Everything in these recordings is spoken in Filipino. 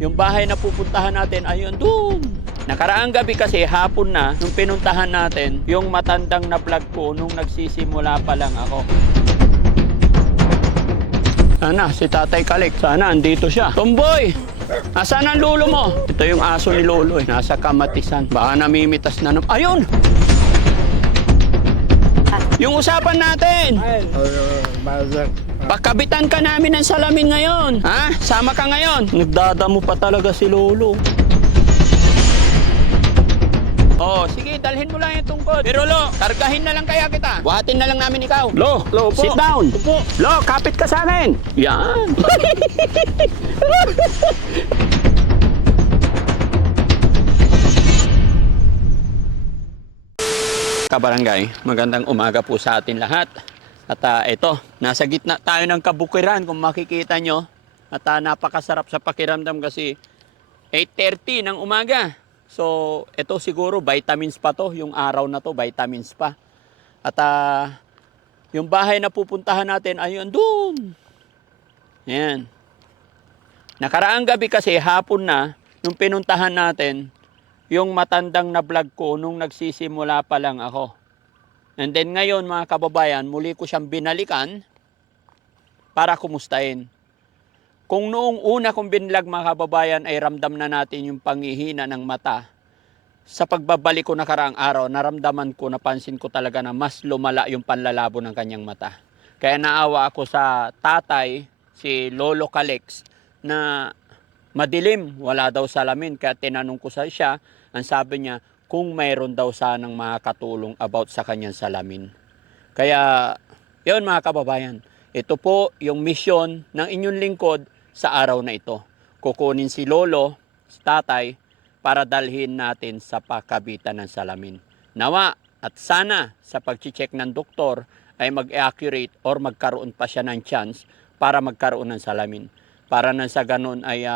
Yung bahay na pupuntahan natin, ayun doon. Nakaraang gabi kasi, hapon na, nung pinuntahan natin, yung matandang na vlog ko nung nagsisimula pa lang ako. Sana, si Tatay Kalik, sana andito siya. Tomboy! Nasaan ang lolo mo? Ito yung aso ni lolo eh. Nasa kamatisan. Baka namimitas na naman. Ayun! Yung usapan natin! Pagkabitan ka namin ng salamin ngayon. Ha? Sama ka ngayon. Nagdadamo pa talaga si lolo. Oh, sige, dalhin mo lang yung tungkod. Pero Lo, kargahin na lang kaya kita. Buhatin na lang namin ikaw. Lo, sit down. Lo, kapit ka sa akin. Yan. Kabarangay, magandang umaga po sa atin lahat. At ito, nasa gitna tayo ng kabukiran kung makikita nyo. At napakasarap sa pakiramdam kasi 8:30 ng umaga. So, ito siguro vitamins pa to, yung araw na to, vitamins pa. At yung bahay na pupuntahan natin, ayun doon. Ayan. Nakaraang gabi kasi, hapon na, nung pinuntahan natin, yung matandang na vlog ko nung nagsisimula pa lang ako. And then ngayon mga kababayan, muli ko siyang binalikan para kumustahin. Kung noong una kong binlag mga kababayan ay ramdam na natin yung panghihina ng mata, sa pagbabalik ko nakaraang araw, naramdaman ko, napansin ko talaga na mas lumala yung panlalabo ng kanyang mata. Kaya naawa ako sa tatay, si Lolo Kalex, na madilim, wala daw salamin. Kaya tinanong ko sa siya, ang sabi niya, kung mayroon daw sanang makakatulong about sa kanyang salamin. Kaya, yun mga kababayan, ito po yung misyon ng inyong lingkod sa araw na ito. Kukunin si Lolo, si tatay, para dalhin natin sa pagkabitan ng salamin. Nawa at sana sa pag-check ng doktor ay mag-accurate or magkaroon pa siya ng chance para magkaroon ng salamin. Para na sa ganun ay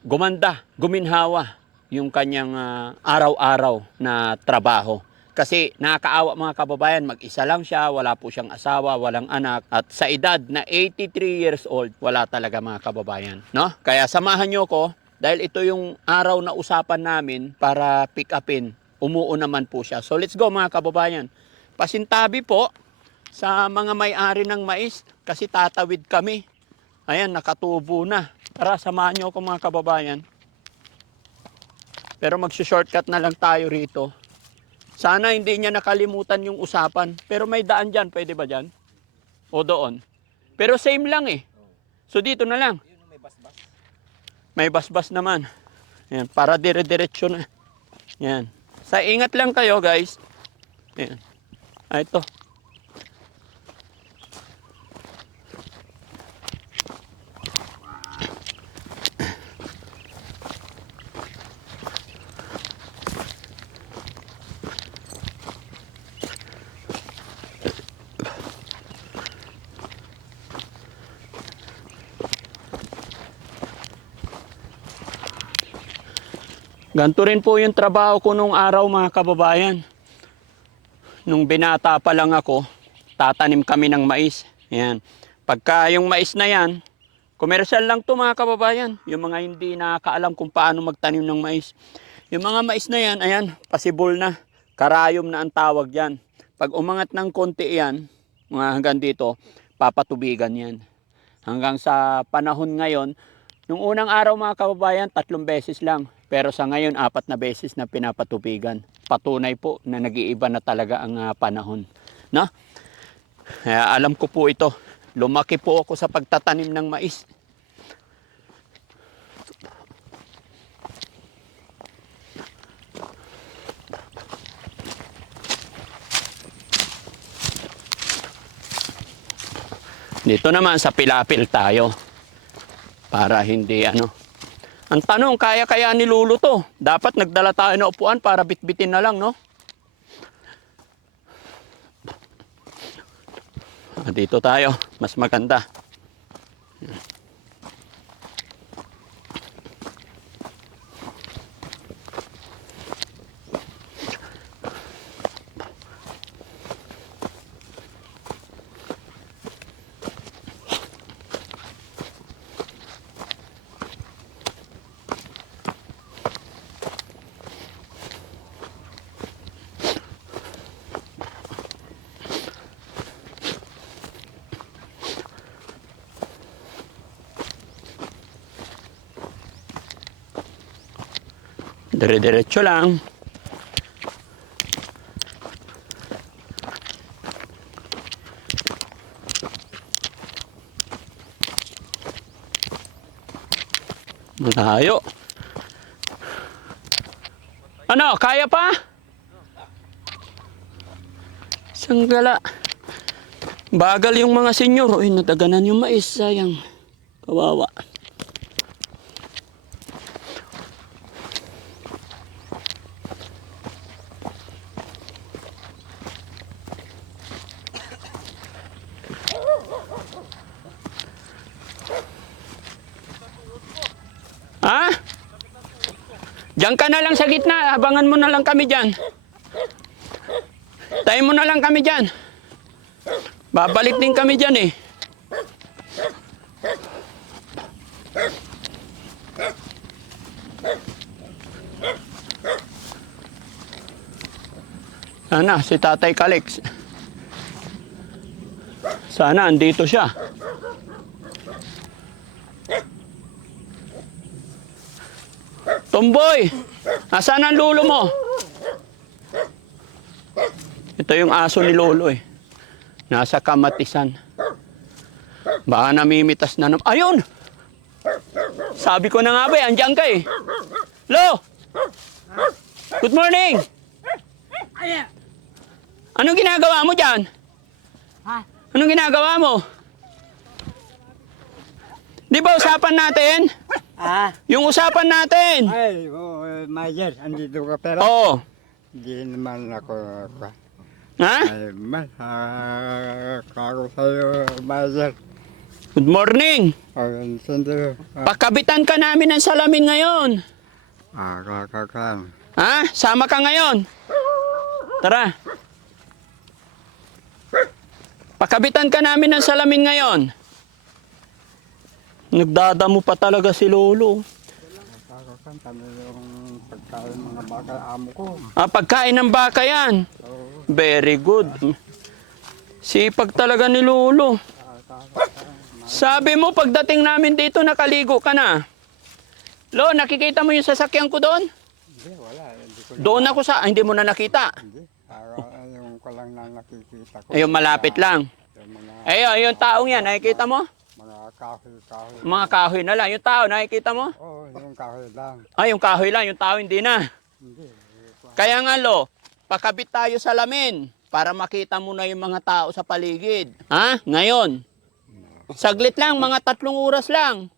gumanda, guminhawa yung kanyang araw-araw na trabaho. Kasi nakakaawa mga kababayan, mag-isa lang siya, wala po siyang asawa, walang anak. At sa edad na 83 years old, wala talaga mga kababayan. No? Kaya samahan nyo ko, dahil ito yung araw na usapan namin para pick upin. Umuo naman po siya. So let's go mga kababayan. Pasintabi po sa mga may-ari ng mais kasi tatawid kami. Ayan, nakatubo na. Tara, samahan nyo ako mga kababayan. Pero magsushortcut na lang tayo rito. Sana hindi niya nakalimutan yung usapan. Pero may daan dyan. Pwede ba dyan? O doon? Pero same lang eh. So dito na lang. May basbas naman. Yan, para dire-diretso na. Yan. Sa ingat lang kayo guys. Yan. Ito. Ganito rin po yung trabaho ko nung araw mga kababayan. Nung binata pa lang ako, tatanim kami ng mais. Yan. Pagka yung mais na yan, komersyal lang to mga kababayan. Yung mga hindi nakakaalam kung paano magtanim ng mais. Yung mga mais na yan, ayan, pasibol na. Karayom na ang tawag yan. Pag umangat ng konti yan, mga hanggang dito, papatubigan yan. Hanggang sa panahon ngayon, nung unang araw mga kababayan, 3 beses lang. Pero sa ngayon, 4 na beses na pinapatubigan. Patunay po na nag-iiba na talaga ang panahon. No? Kaya alam ko po ito. Lumaki po ako sa pagtatanim ng mais. Dito naman sa pilapil tayo. Para hindi Ang tanong, kaya ni Lolo to? Dapat nagdala tayo ng upuan para bitbitin na lang, no? Dito tayo, mas maganda. Dire-diretso lang. Malayo. Ano, kaya pa? Sanggala. Bagal yung mga senyor. Uy, nataganan yung mais. Sayang. Kawawa. Ha? Diyan ka na lang sa gitna. Abangan mo na lang kami dyan. Tayo mo na lang kami dyan. Babalik din kami dyan eh. Sana si Tatay Kalex. Sana andito siya. Tomboy, nasaan ang lolo mo? Ito yung aso ni lolo eh. Nasa kamatisan. Baka namimitas na naman. Ayun! Sabi ko na nga ba eh, andyan ka eh. Lo! Good morning! Anong ginagawa mo dyan? Ha? Anong ginagawa mo? Di ba usapan natin? Ah, Yung usapan natin. ay, Mayer, andito ka pero Oo. hindi naman ako, Ha? ay, kako sa'yo, Mayer. Good morning. Ay, sindi, Pakabitan ka namin ng salamin ngayon. kakakan. Ha? Sama ka ngayon. Tara. Pakabitan ka namin ng salamin ngayon. Nagdadamo pa talaga si lolo. Kakakan, kami yung pagkain mga baka amo ko. Ah, pagkain ng baka yan. Oo, Very good. Sipag talaga ni lolo. kakakan. Sabi mo, pagdating namin dito, nakaligo ka na. Lo, nakikita mo yung sasakyan ko doon? Hindi, wala, hindi ko Doon ako sa... hindi mo na nakita. Hindi, yung ko lang na nakikita ko. Ayun, malapit lang. Yung mga, Ayun, yung taong yan, nakikita mo? mga kahoy. Mga kahoy na lang. Yung tao, nakikita mo? Oo, yung kahoy lang. Ay, yung kahoy lang. Yung tao, hindi na. Hindi, Kaya nga, Lo, pakabit tayo sa lamin para makita mo na yung mga tao sa paligid. Ha? Ngayon. Saglit lang, mga 3 oras lang.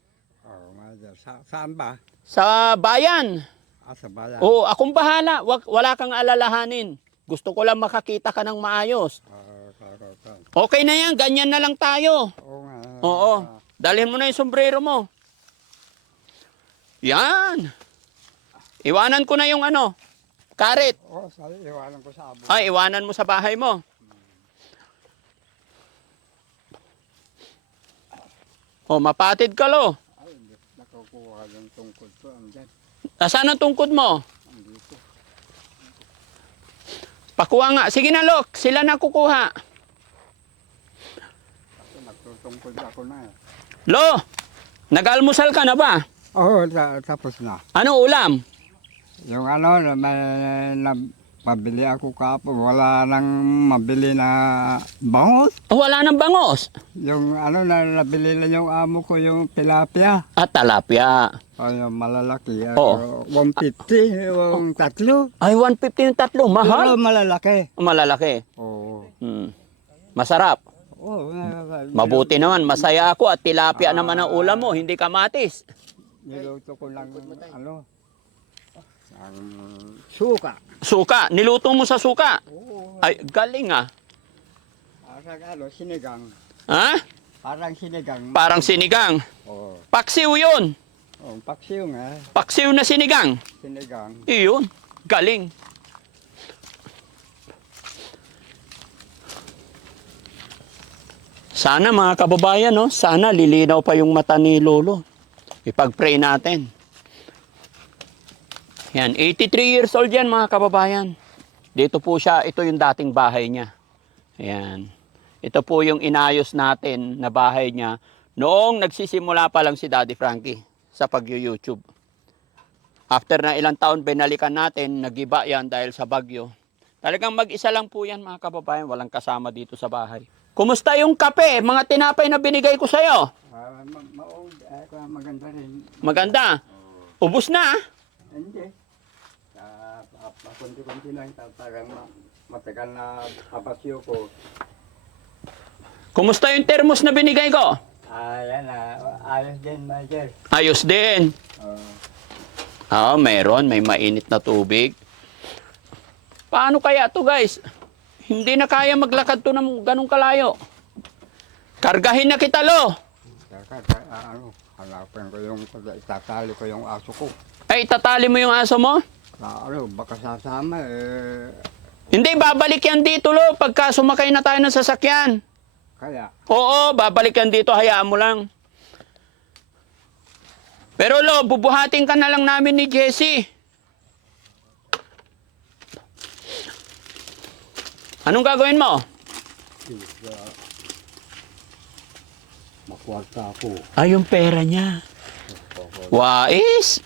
oh, Mayer, saan ba? Sa bayan. Sa bayan. Oo, akong bahala. Wala kang alalahanin. Gusto ko lang makakita ka ng maayos. Kakakan. Okay na yan, ganyan na lang tayo. Oo nga. Oo. Dalhin mo na yung sombrero mo. Yan. Iwanan ko na yung ano, karet. Oo, sorry, iwanan ko sa abo. Ay, iwanan mo sa bahay mo. O, mapatid ka, Lo. Ay, hindi. Nakukuha yung tungkod ko. Andyan. Nasaan ang tungkod mo? Andito. Pakuha nga. Sige na, Lo. Sila na kukuha. Kasi nagtutungkod ako na eh. Lo, nag-almusal ka na ba? Oo, tapos na. Ano ulam? Yung ano, mabili ako kapon. Wala nang mabili na bangus. Wala nang bangos. Yung ano, nabili lang yung amo ko, yung tilapia. At talapia. O, yung malalaki. Oo. 150, yung tatlo. Ay, 150 yung 3. Mahal. Pero malalaki. Malalaki. Oo. Masarap. Oo. Mabuti naman. Masaya ako at tilapia naman ang ulam mo. Hindi kamatis. Niluto ko lang ano, ang suka. Suka. Niluto mo sa suka. Oo. Ay, galing ah. Parang ano, sinigang. Ha? Parang sinigang. Parang sinigang. Oo. Paksiw yun. Oh, paksiw nga. Paksiw na sinigang. Sinigang. Iyon. Galing. Sana mga kababayan, no? Sana lilinaw pa yung mata ni Lolo. Ipag-pray natin. Yan, 83 years old yan mga kababayan. Dito po siya, ito yung dating bahay niya. Ayan. Ito po yung inayos natin na bahay niya noong nagsisimula pa lang si Daddy Frankie sa pag-YouTube. After na ilang taon, binalikan natin, nagiba yan dahil sa bagyo. Talagang mag-isa lang po yan mga kababayan, walang kasama dito sa bahay. Kumusta yung kape, mga tinapay na binigay ko sa'yo? Maganda rin. Maganda. Ubus na. Hindi. Kunti-kunti lang. Matagal na abasyo ko. Kumusta yung thermos na binigay ko? Ayan ayos din, Michael. Ayos din. Oo, meron. May mainit na tubig. Paano kaya to guys? Hindi na kaya maglakad to ng ganong kalayo. Kargahin na kita, Lo. Hanapin ko yung, itatali ko yung aso ko. Ay, tatali mo yung aso mo? Baka sasama Hindi, babalik yan dito, Lo. Pagka sumakay na tayo ng sasakyan. Kaya, Oo, babalik yan dito. Hayaan mo lang. Pero, Lo, bubuhatin ka na lang namin ni Jessie. Anong gagawin mo? makwarta ako. Ay, yung pera niya. Wais.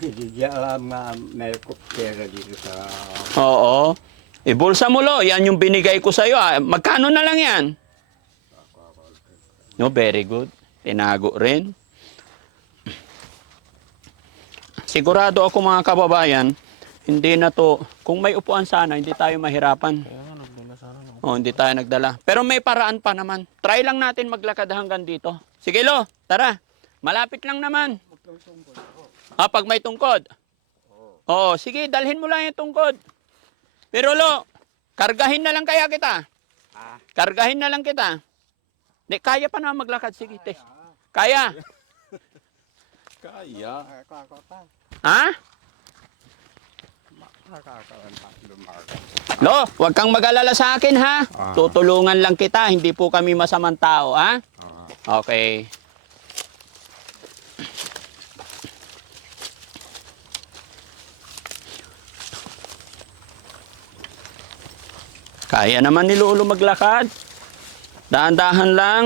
Hindi alam na may pera dito sa... Oo. Ibulsa mo, Lo. Yan yung binigay ko sa'yo. Magkano na lang yan? No, very good. Tinago rin. Sigurado ako mga kababayan, hindi na to, kung may upuan sana, hindi tayo mahirapan. Oh, hindi tayo nagdala. Pero may paraan pa naman. Try lang natin maglakad hanggang dito. Sige, Lo, tara. Malapit lang naman. Pag may tungkod. Oo, sige, dalhin mo lang yung tungkod. Pero, Lo, kargahin na lang kaya kita. Kargahin na lang kita. Di, kaya pa naman maglakad. Sige, test. Kaya. Kaya. Ha? Lo, huwag kang mag-alala sa akin, ha? Tutulungan lang kita. Hindi po kami masamang tao, ha? Okay. Kaya naman ni Lolo maglakad. Dahan-dahan lang.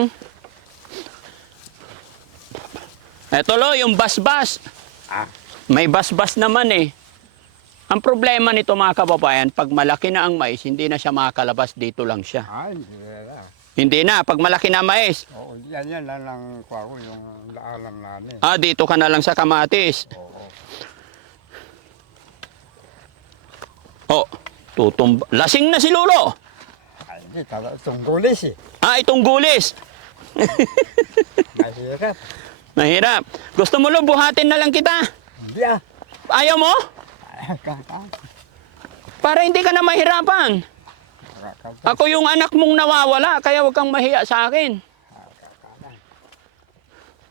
Eto, Lo, yung bas-bas. May bas-bas naman eh. Ang problema nito mga kababayan, pag malaki na ang mais, hindi na siya makakalabas, dito lang siya. Hindi na. Hindi na, pag malaki na mais. Oo, yan lang ko yung daanan namin. Dito ka na lang sa kamatis. Oo. Oh, tutumba. Lasing na si Lolo. Hindi, itong gulis eh. Itong gulis. Mahirap. Mahirap. Gusto mo, Lo, buhatin na lang kita? Hindi Ayaw mo? Kaka. Para hindi ka na mahirapan. Ako yung anak mong nawawala, kaya huwag kang mahiya sa akin.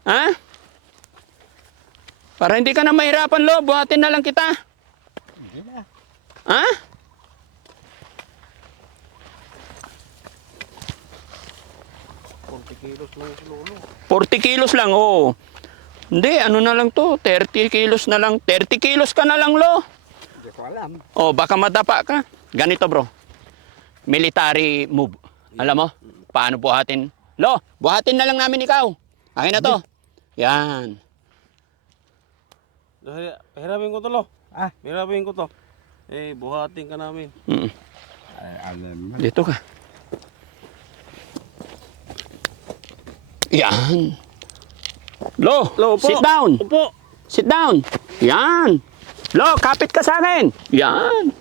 Ha? Para hindi ka na mahirapan, Lo, buhatin na lang kita. Hindi na. Ha? Kilos lang si Lolo. 40 kilos lang, oo. Hindi, ano na lang to, 30 kilos na lang. 30 kilos ka na lang, Lo. Hindi ko alam. Baka madapa ka. Ganito, bro. Military move. Alam mo? Paano buhatin? Lo, buhatin na lang namin ikaw. Akin na to. Yan. Hirapin ko to, Lo. Hirapin ko to. Buhatin ka namin. Alam mo. Dito ka. Yan. Lo, Lo, upo. sit down. Upo. Sit down. Yan. Lo, kapit ka sa akin. Yan.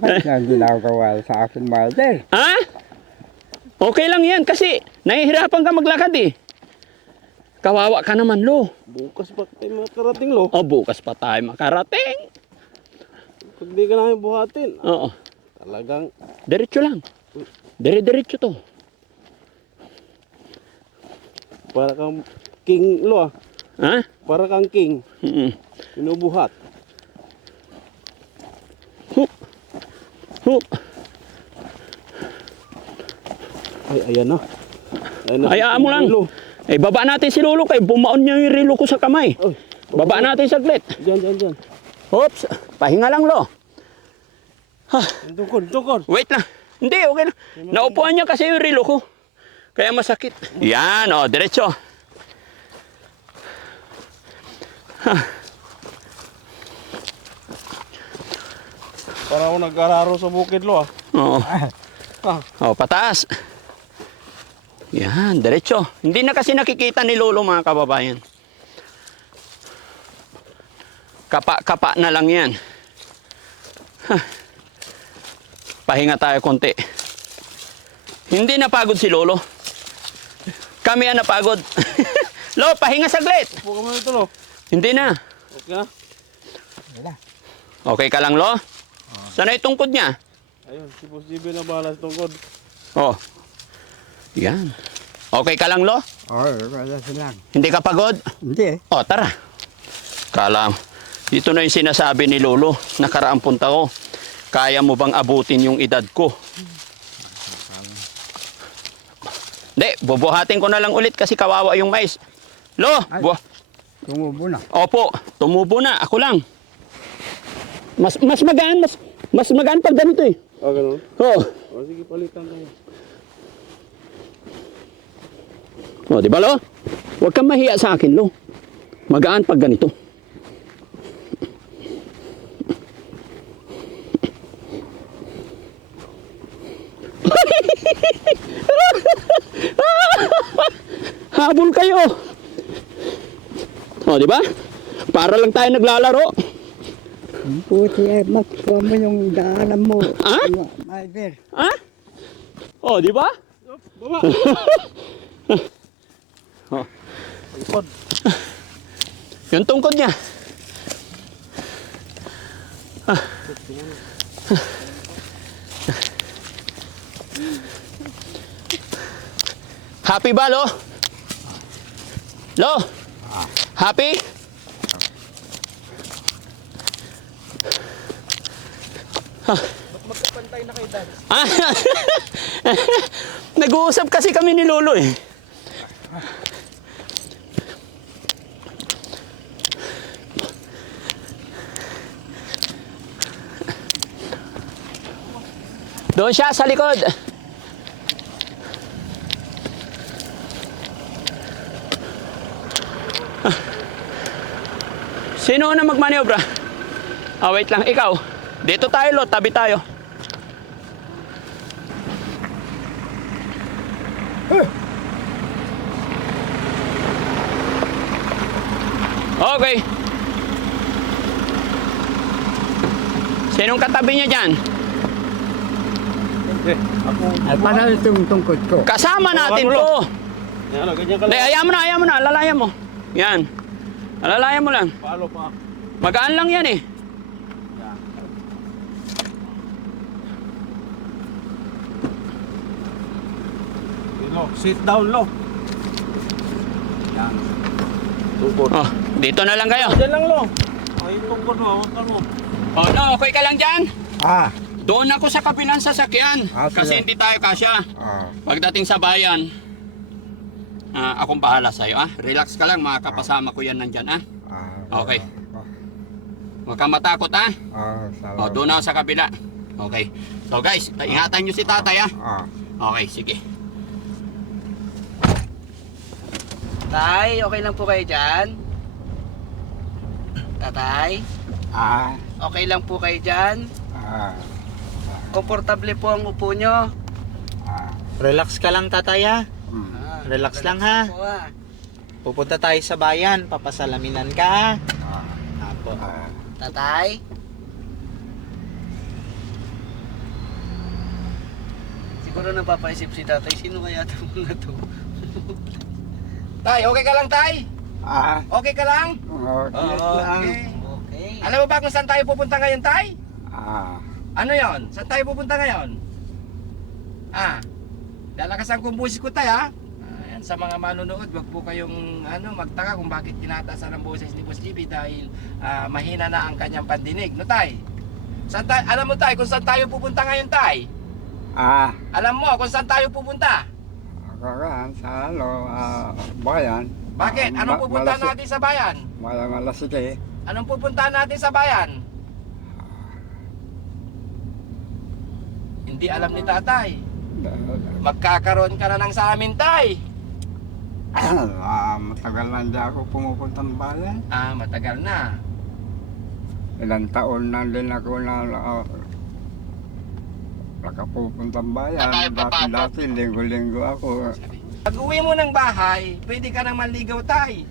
Ba't yan ginagawa sa akin, Mother? Ha? Okay lang yan kasi nahihirapan ka maglakad eh. Kawawa ka naman, Lo. Bukas pa tayo makarating, Lo. Bukas pa tayo makarating. Pag di ka namin buhatin, Oo. talagang Diretso lang. Dire-diretso to. para kang king, Lo. Ha? Para kang king. Mm-mm. Pinubuhat. Hup. Hup. Ayan na. Hayaan mo lang. Lo. Baba natin si Lolo kay bumaon niya yung relo ko sa kamay. Oy, Baba natin saglit. Diyan. Oops. Pahinga lang, Lo. Tungkod. Wait lang. Hindi, okay lang. Naupuan niya kasi yung relo ko. Kaya masakit. Yan, diretso. Para ako nag-araro sa bukid lo ah. Oo. Ah, Oh, pataas. Yan, diretso. Hindi na kasi nakikita ni Lolo mga kababayan. Kapa-kapa na lang yan. Pahinga tayo konti. Hindi napagod si Lolo. Kami ang napagod. Lo, pahinga saglit. upo ka muna ito lo. Hindi na. Okay na? Wala. Okay ka lang, Lo? Sana yung tungkod niya? Ayun, si Boss JB na bahala sa tungkod. Oh. Yan. Okay ka lang, Lo? Oo, wala silang. Hindi ka pagod? Hindi eh. O, tara. Kala, dito na yung sinasabi ni Lolo. Nakaraang punta ko. Kaya mo bang abutin yung edad ko? Hindi, bubuhatin ko na lang ulit kasi kawawa yung mais. Lo, Ay. Tumubo na. Opo, tumubo na. Ako lang. Mas magaan, mas magaan pag ganito eh. Ah, ganun? Oo. O, sige, palitan tayo. O, di ba, Lo? Huwag kang mahiya sa akin, Lo. Magaan pag ganito. Habol kayo. O, di ba? Para lang tayo naglalaro. Puti eh, makuha mo yung daanan mo. Ha? My dear. Ha? O, di ba? Baba! Oh. Likod. Yung tungkod niya. Happy ba, Lo? Lo? Happy? Magkapantay na kayo, Dad. Ah, nag-uusap kasi kami ni Lolo eh. Doon siya sa likod. Sino na magmaniobra? Ah, wait lang, ikaw. Dito tayo, Lo, tabi tayo. Okay. Sinong katabi niya dyan? Eh, ako. Ay, paano itong tungkod ko? Kasama natin Hawakan mo, to. Yan, ano, ganyan ka Hindi, lang. ayaw mo na, alalayan mo. Yan. Alalayan mo lang. Paalo pa. Magaan lang yan eh. Yan. Lo, sit down, Lo. Yan. Tungkod. Oh, dito na lang kayo. Diyan lang, Lo. Ay, tungkod mo, hawakan mo. Oh, no, okay ka lang dyan? Ah. Doon ako sa kabilang sasakyan. Ah, Kasi sige. hindi tayo kasya. Ah. Pagdating sa bayan, akong bahala sa'yo. Relax ka lang, makakapasama ko yan nandyan. Okay. Huwag kang matakot. Ah, Oh, doon ako sa kabila. Okay. So guys, ingatan nyo si tatay. Ah. Okay, sige. Tay, okay lang po kayo dyan? Tatay, Ah. okay lang po kayo dyan? Ah. Komportable po ang upo nyo? Relax ka lang, tatay, ha? Ah, Relax lang, ha? po, ah. Pupunta tayo sa bayan, papasalaminan ka, ha? Apo. Ah. Tatay? Siguro napapaisip si tatay, sino kaya itong mga to? Tay, okay ka lang, Tay? Ah. Okay ka lang? Okay. Okay. Alam mo ba kung saan tayo pupunta ngayon, Tay? Ah. Ano yon? Saan tayo pupunta ngayon? Lalakasan ko ang boses ko, Tay, ha? Ayan, sa mga manonood, wag po kayong magtaka kung bakit tinatasan ang boses ni Boss GB dahil mahina na ang kanyang pandinig, no, Tay? Alam mo, Tay, kung saan tayo pupunta ngayon, Tay? Ah. Alam mo kung saan tayo pupunta? Kagaan sa bayan. Bakit? Anong pupuntahan natin sa bayan? Malasike. Anong pupuntahan natin sa bayan? Hindi alam ni tatay. Magkakaroon ka na ng sa amin, Tay. Matagal na hindi ako pumupuntang bayan. Matagal na. Ilang taon na din ako na nakapupuntang bayan. Dati linggo-linggo ako. Pag uwi mo ng bahay, pwede ka nang manligaw, tay.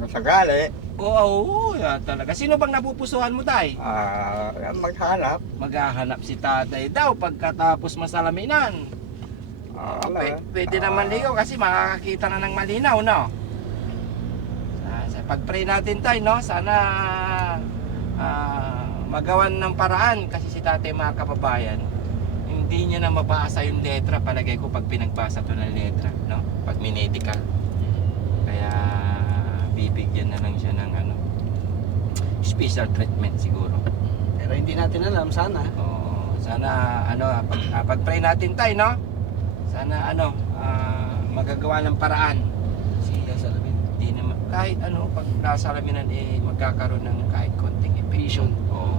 Kung sakali, Oo, yan talaga. Sino bang napupusuhan mo, tay? maghanap. Maghahanap si tatay daw pagkatapos masalaminan. Pwede naman ligaw kasi makakakita na ng malinaw, no? Sa pag-pray natin tayo, no? Sana magawan ng paraan kasi si tatay, mga kababayan, hindi niya na mabasa yung letra. Palagay ko pag pinagbasa to ng letra, no? Pag medical. Kaya bibigyan na lang siya ng special treatment siguro. Pero hindi natin alam, sana. Oo, sana pag-pray natin tayo, no? Sana magagawa ng paraan. Siya sa lamin. Di naman kahit pag nasa laminan magkakaroon ng kahit konting vision. Oo.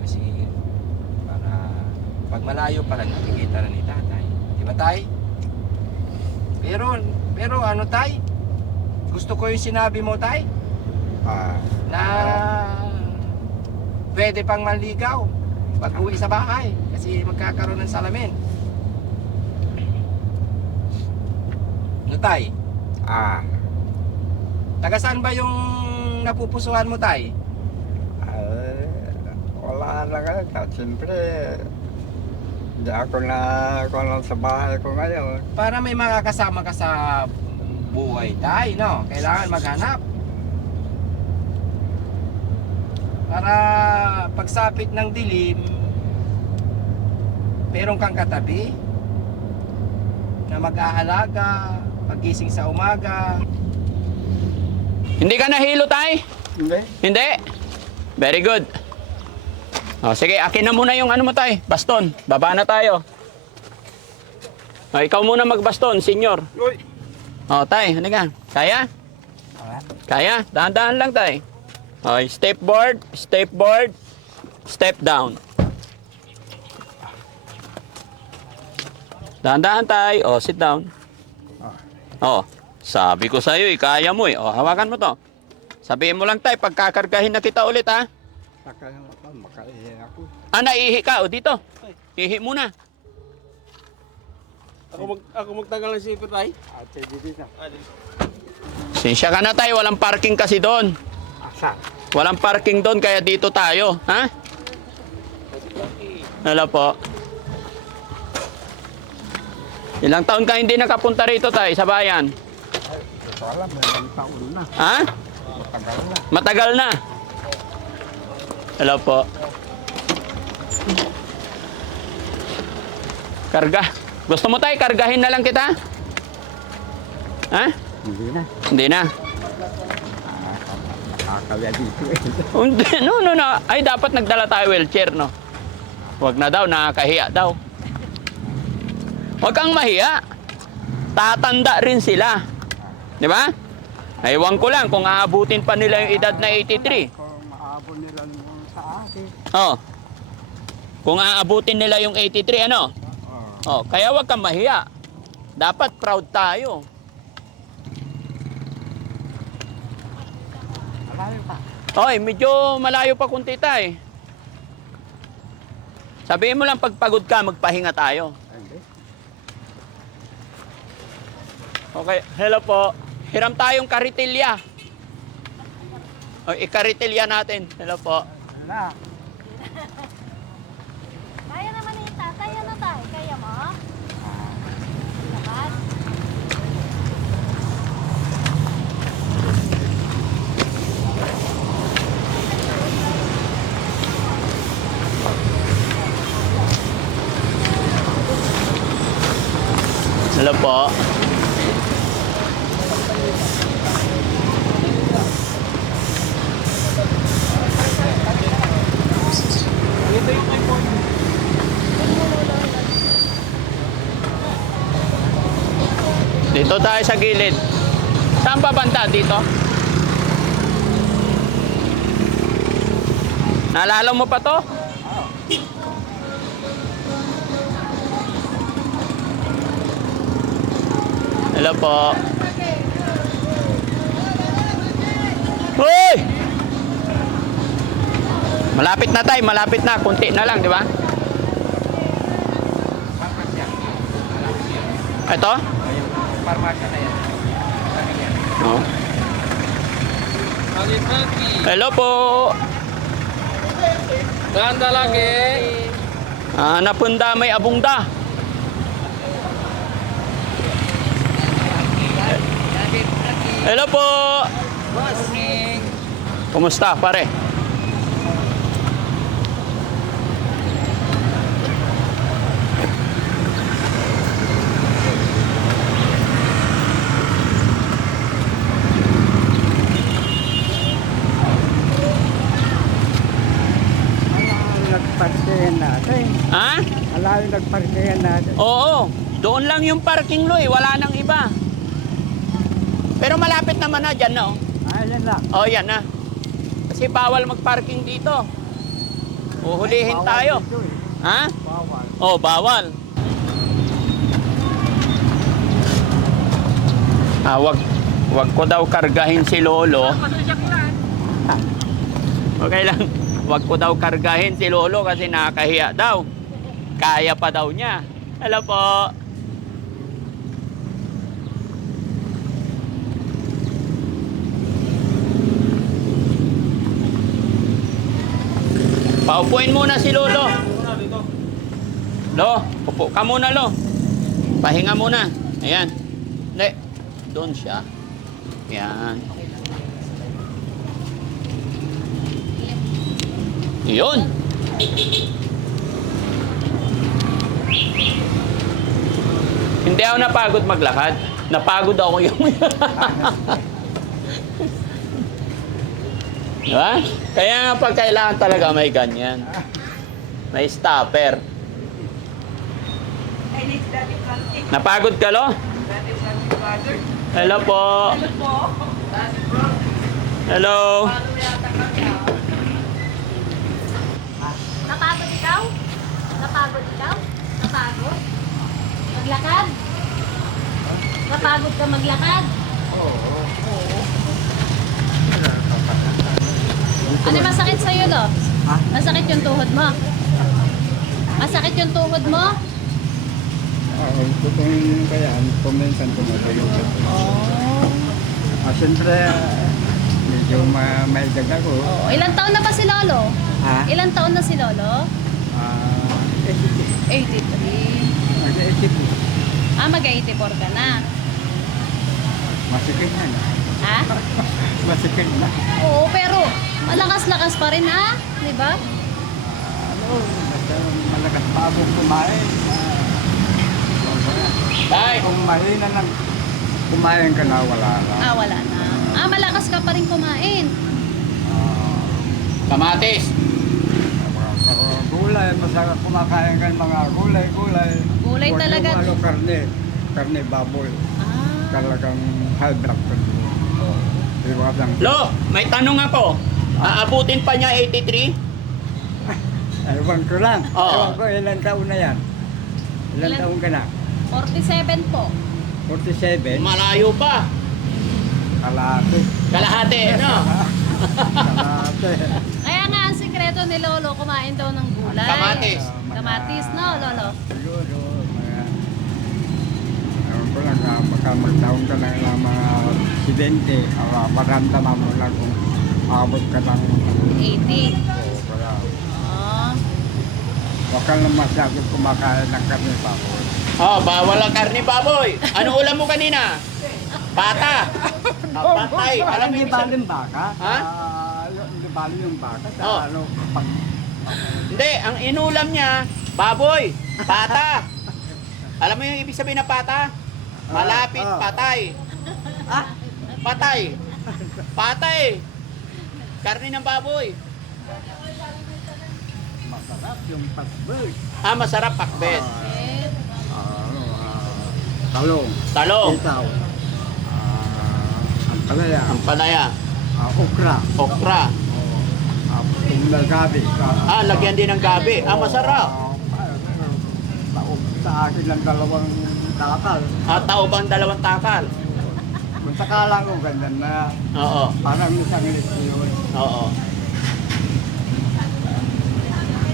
Kasi para pag malayo pa lang nakikita na ni tatay. Di ba, tay? Pero tay? Gusto ko yung sinabi mo, tay, na pwede pang manligaw pag uwi sa bahay kasi magkakaroon ng salamin. Tay? Taga saan ba yung napupusuhan mo, tay? Wala na nga. Siyempre, hindi ako na sa bahay ko ngayon. Para may makakasama ka sa buhay, tay, no? Kailangan maghanap. Para pagsapit ng dilim, meron kang katabi na mag-aalaga, pagising sa umaga. Hindi ka nahilo, tay? Hindi. Hindi? Very good. O, sige, akin na muna yung mo, tay. Baston. Baba na tayo. O, ikaw muna magbaston, senyor. Uy! O, tay, ano ka? Kaya? Kaya? Dahan-dahan lang, tay. O, step board, step down. Dahan-dahan, tay. O, sit down. O, sabi ko sa'yo, kaya mo eh. O, hawakan mo to. Sabihin mo lang, tay, pagkakargahin na kita ulit, ha? Saka yung makaihi ako. Naihi ka. O, dito. Ihi muna. Ako magtagal ng sipir, tay. Sige dito. Sinsya ka na, tay. Walang parking kasi doon. Asa? Walang parking doon, kaya dito tayo. Ha? Hello po. Ilang taon ka hindi nakapunta rito, tay, sa bayan? Ito alam, may taon na. Ha? Matagal na. Matagal na. Hello po. Karga. Gusto mo, tay, kargahin na lang kita? Ha? Hindi na. Hindi na. Nakakawya dito eh. Hindi, no. Ay, dapat nagdala tayo wheelchair, no? Huwag na daw, nakakahiya daw. Huwag kang mahiya. Tatanda rin sila. Di ba? Ewan ko lang kung aabutin pa nila yung edad na 83. Kung maabot nila nung sa akin. Oh. Kung aabutin nila yung 83, ano? Oh, kaya huwag kang mahiya. Dapat proud tayo. Malayo pa. Oy, medyo malayo pa kunti tay. Sabihin mo lang pag pagod ka, magpahinga tayo. Hindi. Okay, hello po. Hiram tayong karitilya. O, ikaritilya natin. Hello po. Wala. Kaya naman yung tatay, ano tayo? Kaya mo? Lahat? Hello po. Dito tayo sa gilid. Saan pa banda? Dito? Naalala mo pa to? Hello po. Hoy! Malapit na tayo, malapit na. Kunti na lang, di ba? Ito? Parmasya na yan. Oh. Hello po. Ganda lagi. Napunda may abungda. Hello po. Kumusta, pare? Nagparkingan natin. Ha? Alayo nagparkingan natin. Oo. Doon lang yung parking lo eh. Wala nang iba. Pero malapit naman na dyan na oh. Ayan lang. Oh, yan na. Kasi bawal magparking dito. Uhulihin tayo. Dito, eh. Ha? Bawal. Oh, bawal. Wag ko daw kargahin si Lolo. Okay lang. Wag ko daw kargahin si Lolo kasi nakakahiya daw. Kaya pa daw niya. Hello po. Paupuin muna si Lolo. Lo, upo ka muna, Lo. Pahinga muna. Ayan. Hindi. Doon siya. Ayan. Yun. Hindi ako napagod maglakad. Napagod ako yung... Diba? Kaya nga pag kailangan talaga may ganyan. May stopper. Napagod ka, Lo? Hello po. Hello. Napagod ikaw? Napagod ikaw? Napagod? Maglakad? Napagod ka maglakad? Oo. Ano masakit sa'yo, Lo? Ha? Masakit yung tuhod mo? Masakit yung tuhod mo? Kung kaya, kuminsan tumutulog. Siyempre, medyo may daga ko. Oo. Ilang taon na ba si Lolo? Ha? Ilang taon na si Lolo? 83. Mag-isip. Mag-84 ka na. Masikip na. Ha? Masikip na. Oo, pero malakas-lakas pa rin, ha? Di ba? Malakas pa akong kumain. Tay. Kung mahina lang kumain ka na, wala na. Wala na. Malakas ka pa rin kumain. Kamatis. Mga gulay, masarap kumakain ka ng mga gulay. Gulay Huwag talaga. yung karne baboy. Ah. Talagang high blood pressure. Diba lang. Lo, may tanong ako. Aabutin pa niya 83? Ewan ko lang. Oo. Ewan ko ilan taon na yan. Ilan Ilan? taon ka na? 47 po. 47? Malayo pa. Kalahati. Kalahati, no? Kalahati. Kaya nga ang sikreto ni Lolo, kumain daw ng gulay. Kamatis. Kamatis, no, Lolo? Siguro, mga... Ewan ko lang, baka magtaon ka lang ng mga 70. Maramdaman mo lang kung abot ka ng... 80. Kaya, Oh. huwag ka lang masyado kumakain ng karne baboy. Oh, bawal ang karne baboy. Ano ulam mo kanina? Pata. Patay. Alam mo Hindi yung bali yung baka? Ha? Hindi bali yung baka? Oh. Ano, pag... Hindi, ang inulam niya, baboy. Pata. Alam mo yung ibig sabihin na pata? Malapit, patay. Patay. Patay. Karne ng baboy. Masarap yung pasbay. Masarap pakbet. Talong. Talong. Itaw. Ampalaya. Ampalaya. Okra. Okra. Yung gabi. Lagyan din ng gabi. Masarap. Sa akin lang dalawang takal. Tao bang dalawang takal? Kung sakalang ko ganda na Oo. parang isang yun. Oo.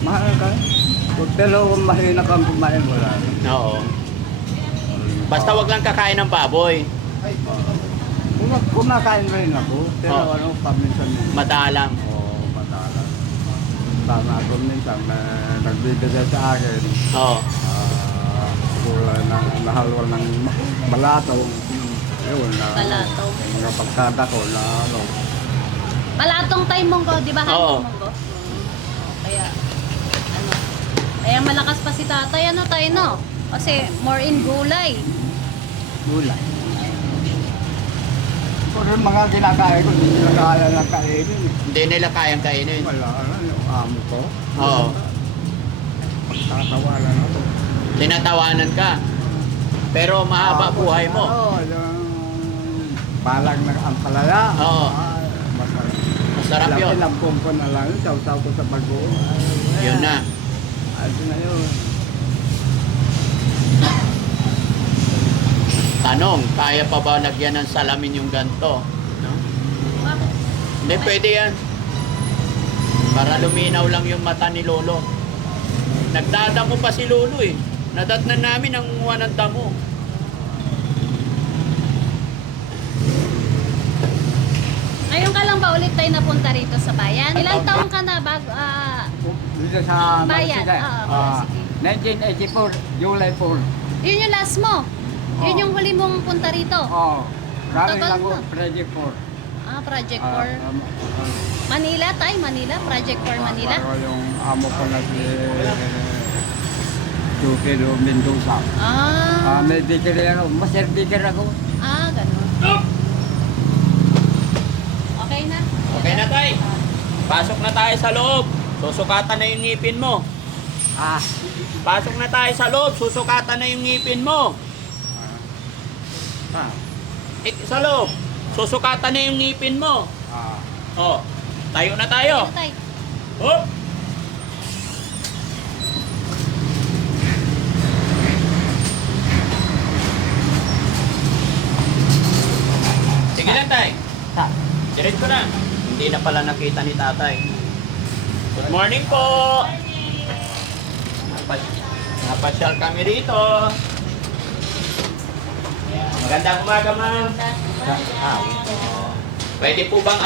Mahal ka. Pero kung mahina kang kumain, wala. Oo. Basta wag lang kakain ng baboy. Kumakain rin ako, pero Oh. ano, paminsan-minsan. Madalang. Oo, matalas. Tama ko minsan na nagbibigay sa akin. Oo. Wala ng nahalwa ng balatong. Yun na. Balatong. Mga pagkada ko na ano. Balatong tayo munggo, di ba? Oo. Munggo. Kaya, ano, kaya malakas pa si tatay, ano tayo, no? Kasi more in gulay. Gulay. Pero yung mga kinakain ko, hindi nila kaya ng kainin. Hindi nila kayang kainin. Wala na, yung amo ko. Oo. Pagtatawanan ako. Tinatawanan ka. Pero mahaba buhay mo. Oo, yung balag ng ampalaya. Oo. Masarap. Masarap yun. Pinampong ko na lang, saw-saw ko sa bagoong. Yun na. Ayos na yun. Tanong, kaya pa ba lagyan ng salamin yung ganto? No? Bakit? Hindi, pwede yan. Para luminaw lang yung mata ni Lolo. Nagdadamo pa si Lolo eh. Nadatnan namin ang muha ng damo. Ngayon ka lang ba ulit tayo napunta rito sa bayan? Ilang taon ka na bago, Dito sa Bayan, Maricida. Maricida. 1984, July 4. yun yung last mo? Yun Oo. yung huli mong punta rito? Oo. Galing Tagal lang ko, na. Project 4. Project 4. Manila tayo, Manila? Project 4 Manila? Pero yung amo ko na si Chuquilo Mendoza. May bigger ako, master bigger ako. Ganun. Okay na? Okay na tay. Pasok na tayo sa loob. Susukatan na yung ngipin mo. Pasok na tayo sa loob. Susukatan na yung ngipin mo. Sa loob. Susukatan na yung ngipin mo. Oh, tayo na tayo. Tay. Oh. Sige lang tay. Diretso na. Hindi na pala nakita ni tatay. Good morning po. Napasyal kami rito. Magandang umaga, ma'am. Pwede po bang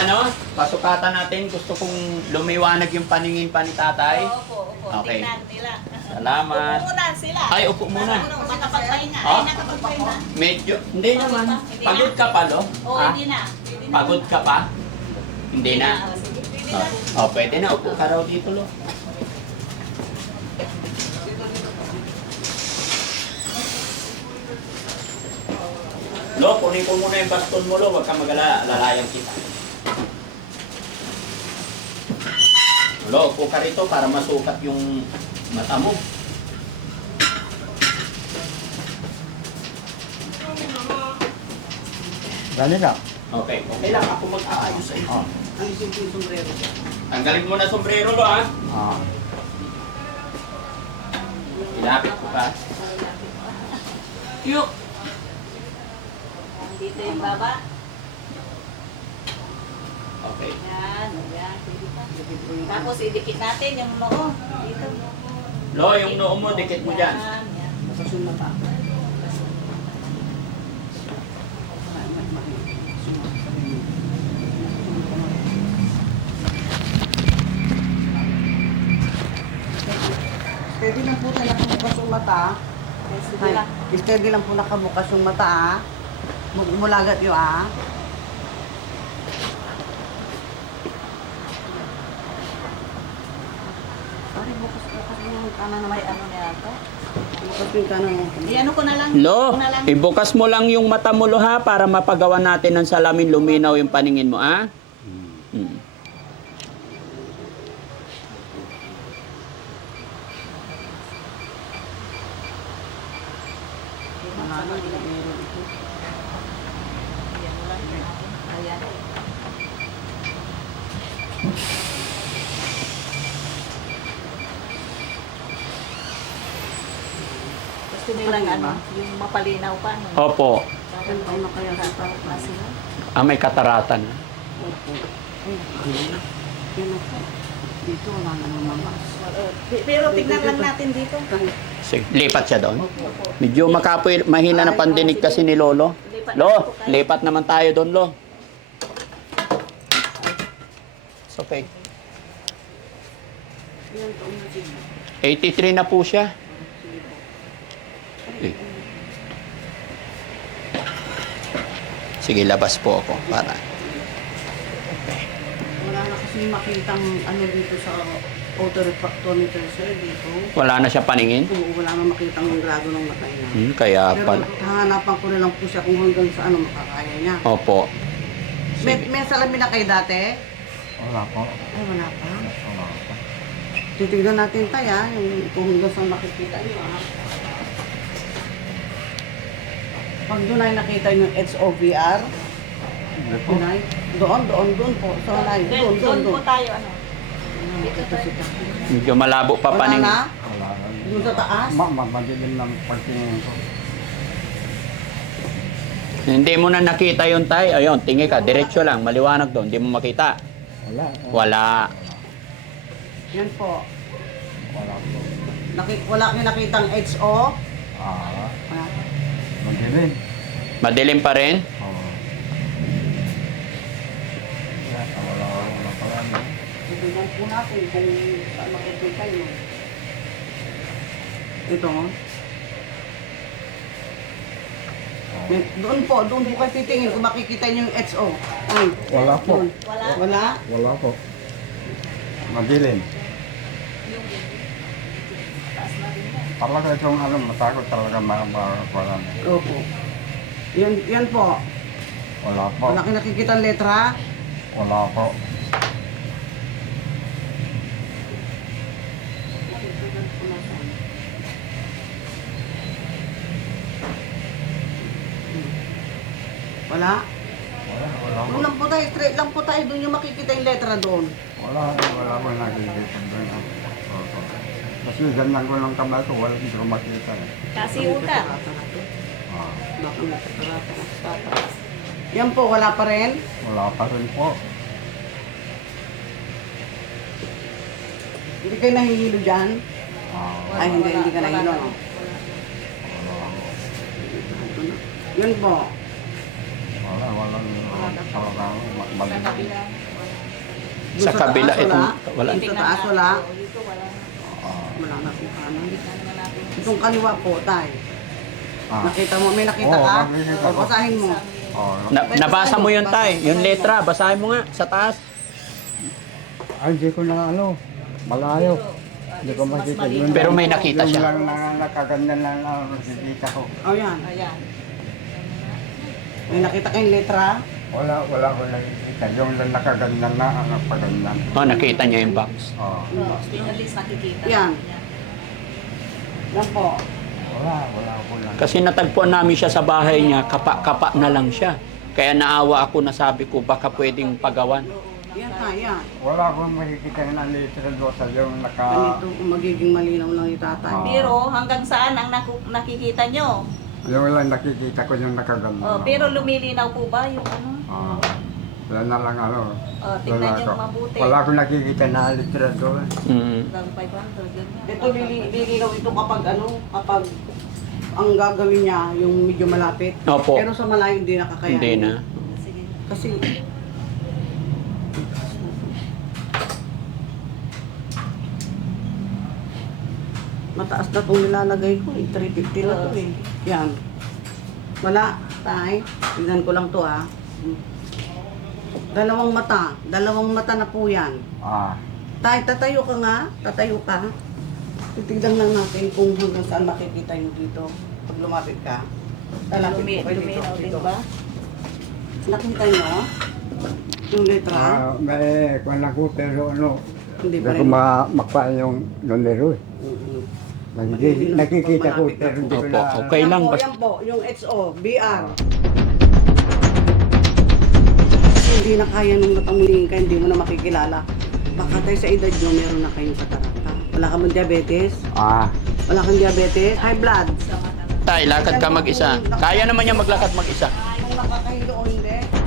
pasukatan natin? Gusto kong lumiwanag yung paningin pa ni tatay. Opo. Okay. Tingnan nila. Salamat. Upo muna sila. Ay, upo muna. Makapagpahinga. Ah? Ay, nakapagpahinga. Medyo, hindi naman. Pagod ka pa, lo? Oo, Ha? hindi na. Pwede na. Pagod ka pa? Hindi na. Oo, sige, pwede na. Pwede na. Upo ka raw dito, lo. Lo, kunin ko muna yung baston mo, lo. Huwag kang mag-alala. Lalayan kita. Lo, upo ka rito para masukat yung mata mo. Dali ka. Okay. Okay lang. Ako mag-aayos sa iyo. Ayusin ko yung sombrero. Tanggalin mo na sombrero, lo, ha? Ilapit ko pa. Yuk! Dito yung baba. Okay. Yan. Pwede pa. Tapos idikit natin yung noo. Dito. Lo, yung noo mo, dikit mo dyan. Yan. Masasuna pa. Steady lang po tayo nakabukas yung mata. Sige lang. Steady lang po nakabukas yung mata. Mulagat yun Sorry, bukas yung kanan na may ano na yata. Bukas yung kanan. Iano ko na lang. Lo, Ko na lang. ibukas mo lang yung mata mo, lo, ha? Para mapagawa natin ng salamin, luminaw yung paningin mo, ha? Hmm. Ayan. gusto nilang ano, yung mapalinaw pa. No? Opo. Ilan taon na kaya sa tao Na sila. May kataratan. Opo. Yan ako. Dito wala na naman mas. Pero tignan lang natin dito. Sige, lipat siya doon. Medyo makapoy, mahina na pandinig kasi ni Lolo. Lo, lipat naman tayo doon, Lo. It's okay. Ilan taon na sila? 83 na po siya. Eh. Sige, labas po ako para. Wala na kasi makitang ano dito sa auto-refractometer sir dito. Wala na siya paningin. Oo, wala na makitang grado ng mata niya. Kaya Pero pala. hahanapan ko na lang po siya kung hanggang sa ano makakaya niya. Opo. May salamin na kayo dati? Wala po. Ay, wala pa. Wala po. Titignan natin tayo yung kung hanggang saan makikita niyo Pag doon ay nakita niyo HOVR, doon ay, doon po. So, ay, doon. po tayo, ano. Dito tayo. Medyo malabo pa Wala paningin. na? Wala. Doon sa taas? Madilim ng pagtingin ko. Hindi mo na nakita yung tay. Ayun, tingi ka. Diretso lang. Maliwanag doon. Hindi mo makita. Wala. Wala. Yan po. Wala po. Wala kayo nakitang HO? Wala. Madilim. Madilim pa rin. Oo. Wala pala. Titignan po natin kung saan makikita yun. Ito. Doon po kayo titingin kung makikita niyo yung HO. Ay, Wala po. doon. Wala? Wala po. Madilim. Talaga itong ano, matakot talaga wala. Opo. Yan po. Wala po. Wala kayo nakikita ang letra? Wala po. Wala? Wala Doon lang po tayo, straight lang po tayo. Doon yung makikita yung letra doon. Wala po nakikita doon. Opo. Kasi ganyan ko lang kamay ko, wala hindi ko makita. Kasi uta. Ah, Baka nakatarata na sa tataas. Yan po, wala pa rin. wala pa rin po. Hindi kayo nahihilo dyan. Ah, Ay, hindi ka nahihilo. No? wala. Yun po. Walang talaga malilim. Doon Sa kabila, taas, itong wala. Doon sa taas, wala. Dito wala. Wala na kung kanan. Tingnan natin. Itong kaliwa po, tay. Ah, Nakita mo, may nakita Oo, ka? nakikita O, ko. basahin mo. oh, Nabasa mo yun tay. Yung letra. Basahin mo nga sa taas. ay, hindi ko na ano, malayo. Hindi ko makita. Yun Pero lang- may nakita yun siya. lang na nakaganyan lang na nakikita ko. O, yan. Ayan. May nakita kayong letra. Wala ko nakikita. Yung lang nakaganyan na, paganyan. Oh, nakita niya yung box. Oh, At least nakikita. Yan. Yan po. wala ko lang. Kasi natagpuan namin siya sa bahay niya. Kapa na lang siya. Kaya naawa ako na sabi ko baka pwedeng pagawan. Yan tay, yan. Wala akong makikita na literal sa yung Ganito kung magiging malinaw lang yung tatay. Ah. Pero hanggang saan ang nakikita nyo? Yung lang nakikita ko yung nakaganyan. Oh, pero lumilinaw po ba yung ano? Ah, wala na lang ano. Oh, tingnan Wala nyo ko. mabuti. Wala akong nakikita na literal doon. Mm. Hanggang 500, ganyan. Ito lilinaw ito kapag kapag ang gagawin niya yung medyo malapit. Opo. Pero sa malayo hindi nakakayanin. Hindi na. Sige. Kasi mataas na itong nilalagay ko. 350 na ito eh. Yan. Wala. Tay. Tignan ko lang to ah. Dalawang mata na po yan. Ah, Tay, tatayo ka nga. Tatayo ka. Titignan lang natin kung hanggang saan makikita yung dito. Pag lumapit ka. Lalapit ko kayo Luminaw din dito. ba? Nakita nyo? Yung letra? may kung ako pero ano, Hindi pa hindi ko rin. makpa yung numero eh. Mm-mm. Nakikita ko pero hindi ko Opo, na. okay lang. Yan po, yung HO, BR. Kasi hindi na kaya nung natanguling ka, hindi mo na makikilala. Baka tayo sa edad nyo, meron na kayong katarata. Wala ka bang diabetes? Ah, Wala kang diabetes? High blood? Sa mata tay, lakad ka mag-isa. Kaya naman niya maglakad mag-isa. Kung nakakahiyo o hindi.